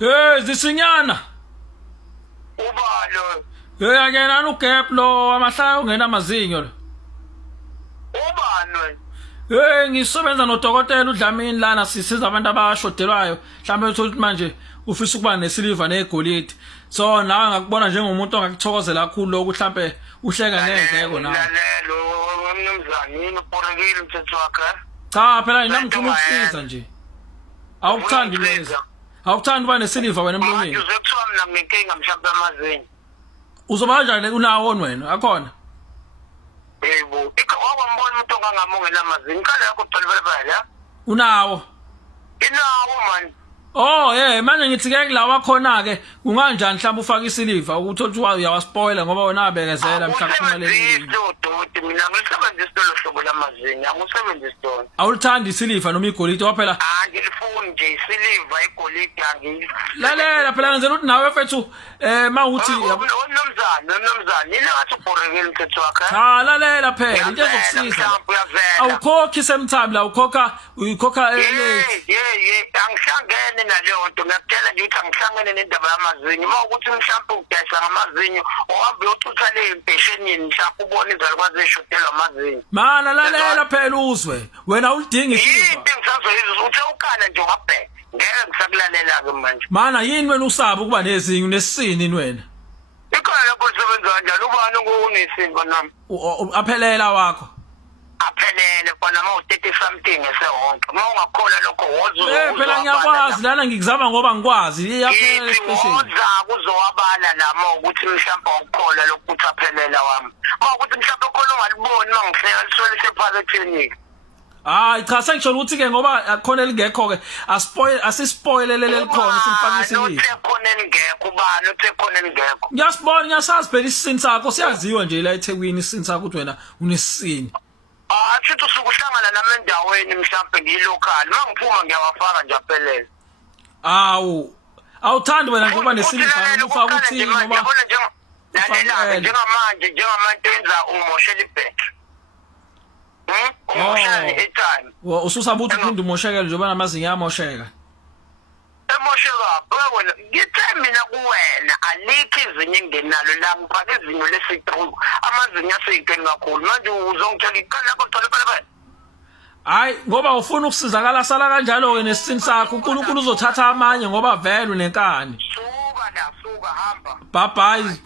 Hey zisinyana. Ubalo. Hey akena ugap lo amahlaya ungena amazinyo lo. Ubani wena? Hey ngisebenza nodokotela uDlamini lana sisiza abantu abashodelwayo mhlawumbe uthola ukuthi manje ufisa ukuba nesiliva negolide so nawe ngakubona njengomuntu ongakuthokozela kakhulu lokho mhlawumbe uhleka ngendleko nawe. Lalelo umnumzane yini uporekile umthetho wakhe? Cha phela nami ngifuna ukusiza nje. Awukuthandi lezi. Awukuthandi uba nesiliva wena emlonyeni. Manje uzokuthiwa mina nginenkinga mhlawumbe amazinyo. Uzoba kanjani unawo wena akhona? Yebo, wakwambona umuntu ongangamongela amazinyo. Ikhala yakho utholwe phela. Unawo. Inawo man. Oh manje ngithi ke lawa khona ke kunganjani mhlawumbe ufaka isiliva ukuthi uthi uyawaspoila ngoba wena abekezela mhlawumbe maleni. Doti mina ngisebenzisa lo hlobo lamazinyo, angisebenzisi lona. Awulithandi isiliva noma igolide waphela? Ngilifuni nje isiliva igolide angiyifuni. Lalela phela ngenzela ukuthi nawe mfethu mawuthi nomzane yini ngathi uborekile umthetho wakhe? Cha lalela phela into ezokusiza. Awukhokhi semthabi la uyikhokha angihlangene naleyo nto ngiyakutshela nje ukuthi angihlangene nendaba yamazinyo uma ukuthi mhlawumbe udayisa ngamazinyo ohambe uyothutha le impeshenini mhlawumbe ubone izalukwazi eshotelwa amazinyo. Mana lalela phela uzwe wena ulidinga isiliva. Into engisazoyizwa uthe ukhala nje wabheka ngeke ngisakulalela ke manje. Mana yini wena usaba ukuba nezinyo nesini wena? Ikhona lapho usebenza kanjani ubani ngokunesingo nami? Aphelela wakho. Aphelele khona mawuthethi something esehonke mawungakhola lokho woza phela ngiyakwazi lana ngikuzama ngoba ngikwazi iyaphela special woza kuzowabala lama ukuthi mhlawumbe ukukhola lokuthi aphelela wami mawukuthi mhlawumbe khona ungaliboni mangihleka lisole sephaketheni. Hayi cha sengisholo ukuthi ke ngoba akhona elingekho ke asispoilelele likhona simfaka isiliva. Uthe khona elingekho ubani uthe khona elingekho. Ngiyasibona ngiyasazi phela isini sakho siyaziwa nje la eThekwini isini sakho ukuthi wena unesini. Athi usukuhlangana nami endaweni mhlawumbe ngiyilocal mangiphuma ngiyawafaka nje aphelele. Awuthandi wena ngoba nesiliva ufaka uthini ngoba yabona njengamanje enza umoshela ibhek. Umoshela i-time. Ususaba ukuthi uphinde umoshekele njengoba namazinyo amosheka. Emosheka wena ngithe mina kuwena alikho izinyo engenalo la ngifake izinyo lesi-3 amazinyo aseyikeni kakhulu manje uzongitshela iqala kodwa phela. Hayi ngoba ufuna ukusizakala sala kanjalo ke nesini sakho uNkulunkulu uzothatha amanye ngoba vele unenkani. Suka hamba. Bye bye.